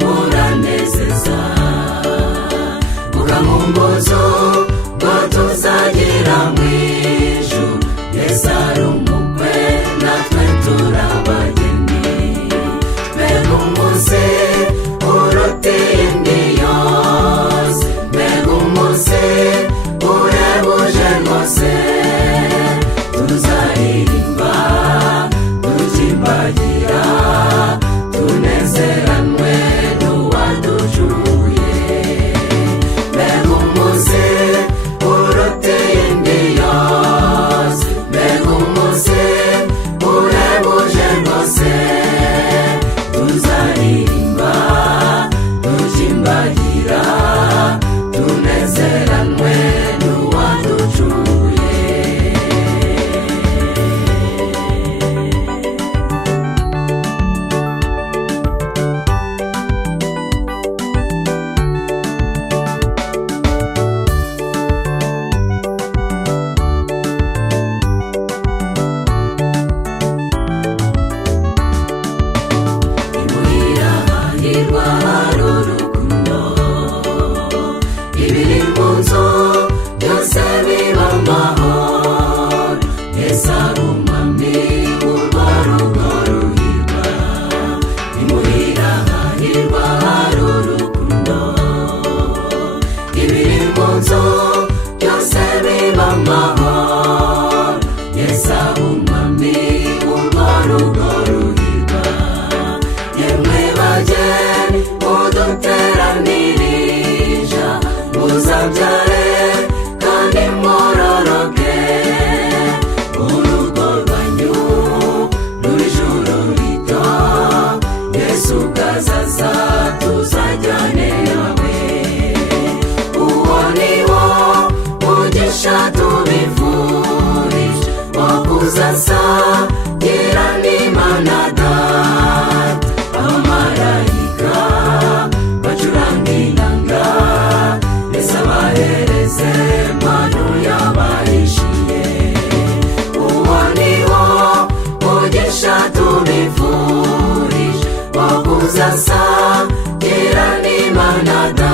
buranezeza mukamumbuzo ngo tuzagera mu ijuru. Yesu ari umukwe natwe turabageni. Mbega umunsi uruteye indi yose, mbega umunsi uhebuje rwose. Tuzaririmba dukimbagira tunezeranwe n'uwaducunguye. Mbega umunsi uruteye indi yose, mbega umunsi uhebuje rwose. Tuzaririmba dukimbagira tunezeranwe n'uwaducunguye. Imuhira hahirwa hari urukundo, ibiri mu nzu byose biba amahoro. Yesu ari umwami urwo rugo ruhirwa. Imuhira hahirwa hari urukundo, ibiri mu nzu byose biba amahoro. Yesu ari umwami urwo rugo ruhirwa. Yemwe bageni muduteranirija, muzabyare kandi mwororoke. Urugo rwanyu ruri ijuru rito, Yesu ukazaza tuzajyane nawe. Uwo ni wo mugisha tubifurije, wo kuzasangira n'Imana Data. Abamarayika bacuranga inanga, Yesu abahereze impano yabahishiye. Uwo ni wo mugisha tubifurije, wo kuzasangira n'Imana Data.